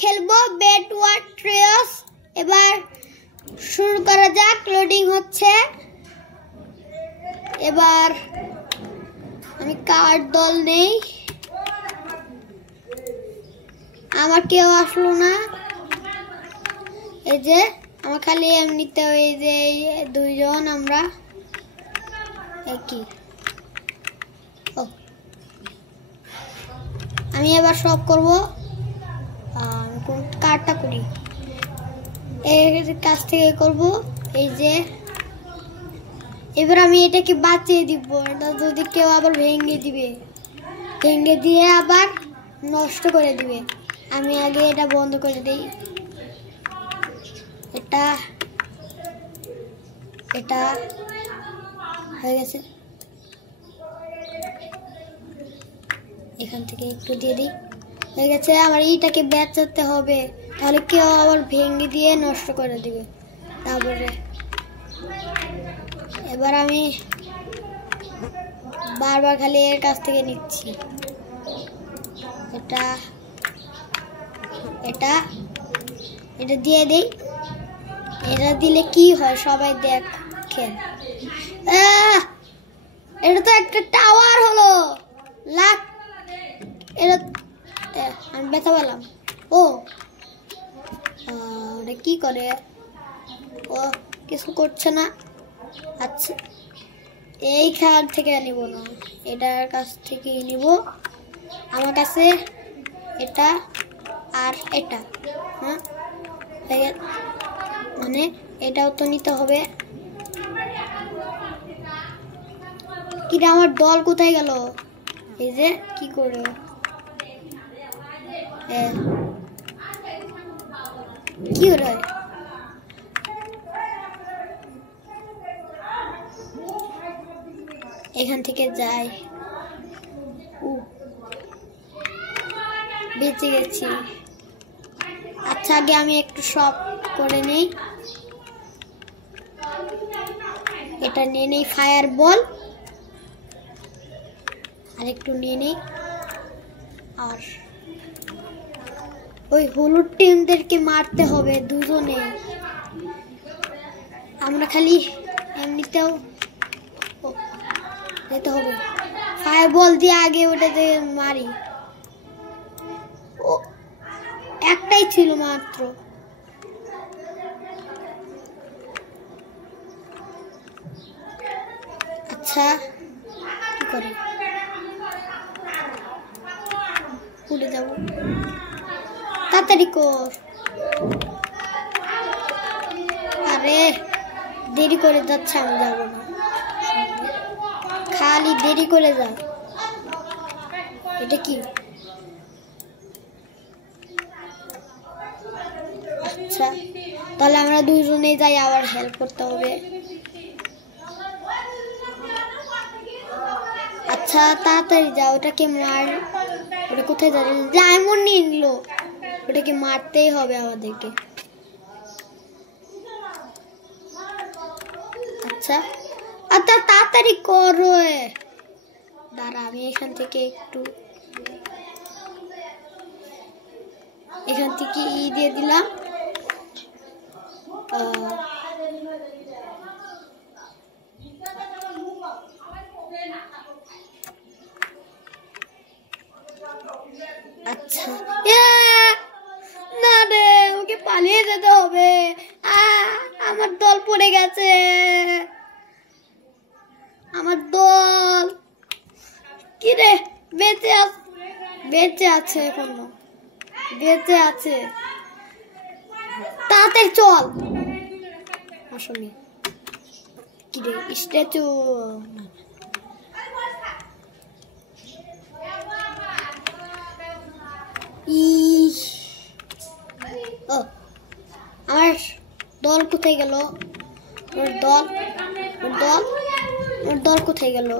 খেলবো বেডওয়ার ট্রিওস। এবার শুরু করা যাক। লোডিং হচ্ছে। এবার আমি কার্ড দল নেই। আমার কেউ আসলো না। এই যে আমার খালি এমনিতে ওই যে দুইজন আমরা একই। আমি এবার সব করব। কার্ডটা করি এর কাছ থেকে করব। এই যে এবার আমি এটাকে বাঁচিয়ে দিব। এটা যদি কেউ আবার ভেঙে দিবে, ভেঙে দিয়ে আবার নষ্ট করে দিবে। আমি আগে এটা বন্ধ করে দিই। এটা এটা হয়ে গেছে। এখান থেকে একটু দিয়ে দিই। হয়ে গেছে। আমার এইটাকে বেচাতে হবে, তাহলে কেউ আবার ভেঙে দিয়ে নষ্ট করে দিবে। তারপরে এবার আমি বারবার খালি এর কাছ থেকে নিচ্ছি। এটা এটা এটা দিয়ে দিই। এটা দিলে কি হয় সবাই দেখেন। এটা তো একটা টাওয়ার হলো। লাখ এটা আমি ব্যথা পেলাম। ও ওটা কি করে? ও কিছু করছে না। আচ্ছা এইখান থেকে নিব না, এটার কাছ থেকে নিব। আমার কাছে এটা আর এটা, হ্যাঁ মানে এটাও তো নিতে হবে। কিরে আমার দল কোথায় গেল? এই যে কি করে কি হলো? এখান থেকে যাই। বেঁচে গেছি। আচ্ছা আগে আমি একটু সব করে নেই। এটা নিয়ে নেই ফায়ার বল, আর একটু নিয়ে নেই। আর ওই হলুদ টিমদেরকে মারতে হবে দুজনে। আমরা খালি এমনিতেও যেতে হবে। ফায়ার বল দিয়ে আগে ওটাতে মারি। ও একটাই ছিল মাত্র। আচ্ছা কি করে উড়ে যাব? তাড়াতাড়ি কর। আরে দেরি করে যাচ্ছে, আমি যাবো না। খালি দেরি করে যা। এটা কি? আচ্ছা তাহলে আমরা দুইজনে যাই, আবার হেল্প করতে হবে। আচ্ছা তাড়াতাড়ি যাও। ওটাকে মার। ওটা কোথায় যাবে? ডায়মন্ড নিয়ে নিল। ওটাকে মারতেই হবে আমাদেরকে। আচ্ছা আচ্ছা তাড়াতাড়ি করো। দাঁড়া আমি এখান থেকে একটু এখান থেকে দিয়ে দিলাম। আচ্ছা না রে, ওকে পালিয়ে যেতে হবে। আমার দল পড়ে গেছে। আমার দল কি রে? বেঁচে আছে এখনো, বেঁচে আছে। তাড়াতাড়ি চল। আসলে কি রে স্ট্যাচু? আমার দল কোথায় গেল? ওর দল কোথায় গেল?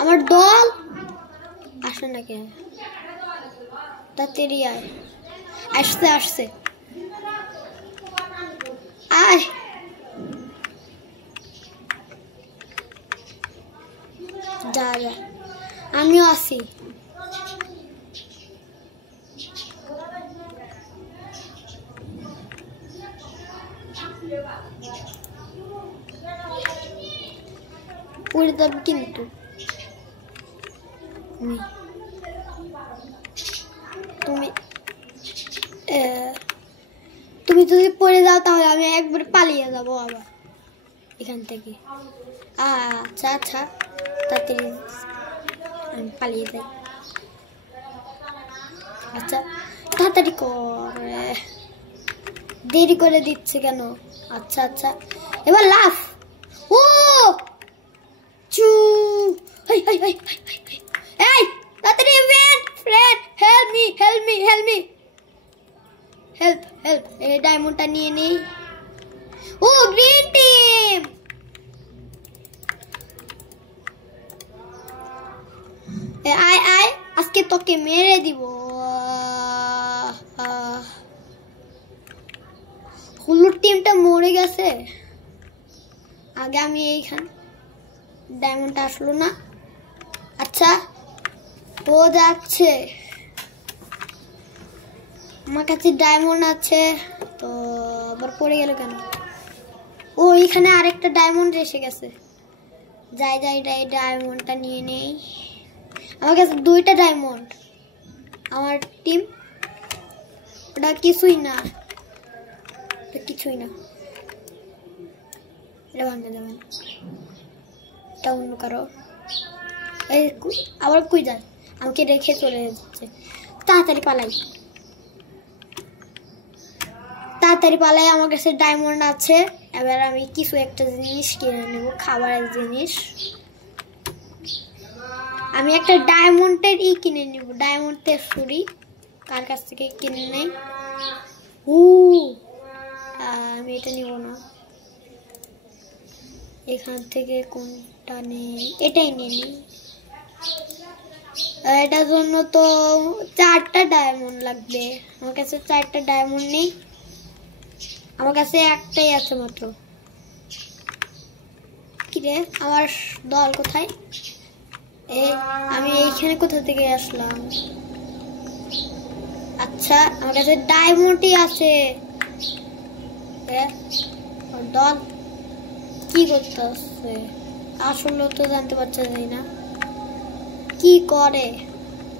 আমার দল আসে না কেন? তাড়াতাড়ি আয়। আসছে আয়। যা আমিও আসি। পড়ে যাবে কিন্তু তুমি তুমি যদি পড়ে যাও তাহলে আমি একবার পালিয়ে যাব আবার এখান থেকে। আচ্ছা আচ্ছা, তাড়াতাড়ি আমি পালিয়ে যাই। আচ্ছা তাড়াতাড়ি করে, দেরি করে দিচ্ছে কেন? আচ্ছা আচ্ছা, এবার লাফ। ও চু, high high high high high, এই তাড়াতাড়ি friend friend, help me help me help me, help help. এই ডায়মন্ডটা নিয়ে নেই। ও গ্রিন টিম, আয় আয়, আজকে তোকে মেরে দিব। হলুদ টিমটা মরে গেছে। আগে আমি এইখানে ডায়মন্ডটা আসলো না। আচ্ছা ও যাচ্ছে, আমার কাছে ডায়মন্ড আছে তো আবার পড়ে গেল কেন? ও এখানে আরেকটা ডায়মন্ড এসে গেছে। যাই যাই যাই, ডায়মন্ডটা নিয়ে নেই। আমার কাছে 2টা ডায়মন্ড। আমার টিম ওটা কিছুই না, কিছুই না, এটা ভাঙতে যাবে না, এটা অন্য কারো। এই আবার কই যায়? আমাকে রেখে চলে যাচ্ছে। তাড়াতাড়ি পালাই, তাড়াতাড়ি পালাই। আমার কাছে ডায়মন্ড আছে। এবার আমি কিছু একটা জিনিস কিনে নেব, খাবারের জিনিস। আমি একটা ডায়মন্ডের কিনে নেব, ডায়মন্ডের ছুরি। কার কাছ থেকে কিনে নেই? আমি এটা নিব না, এখান থেকে কোনটা নেই? এটাই নিয়ে নিই। এটার জন্য তো 4টা ডায়মন্ড লাগবে। আমার কাছে 4টা ডায়মন্ড নেই, আমার কাছে একটাই আছে মাত্র। কিরে আমার দল কোথায়? আমি এইখানে কোথা থেকে আসলাম? আচ্ছা আমার কাছে ডায়মন্ডই আছে। দল কি করতেছে আসলে তো জানতে পারছি না, কি করে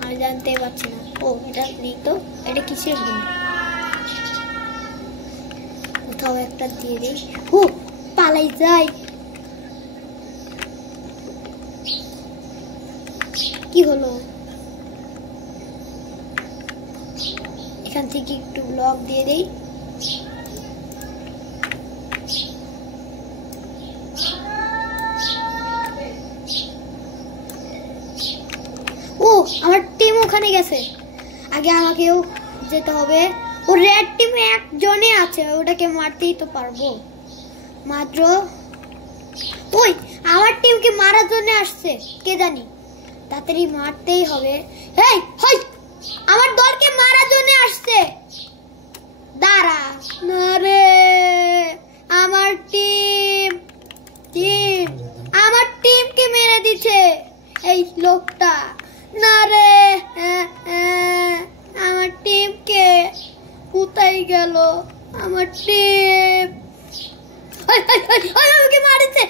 আমি জানতে পারছি না। ও এটা নেই তো, এটা কিসের দিন? কোথাও একটা দিয়ে দিই। পালাই যাই। কি হলো? এখান থেকে একটু ব্লক দিয়ে দেই। আমার টিম ওখানে গেছে, আগে আমাকেও যেতে হবে। ও রেড টিমে একজনই আছে, ওটাকে মারতেই তো পারবো মাত্র। ওই আমার টিমকে মারার জন্য আসছে কে জানি, তাড়াতাড়ি মারতেই হবে। এই হই, আমার দলকে মারার জন্য আসছে। দাঁড়া না রে, আমার টিম টিম আমার টিমকে মেরে দিচ্ছে এই লোকটা। না রে, আমার টিমকে কোথায় গেল? আমার টিম আমাকে মারছে,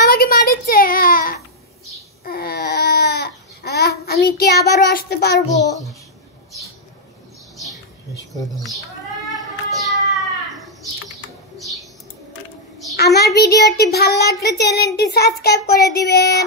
আমাকে মারছে। আমি কি আবারও আসতে পারবো? আমার ভিডিওটি ভালো লাগলে চ্যানেলটি সাবস্ক্রাইব করে দিবেন।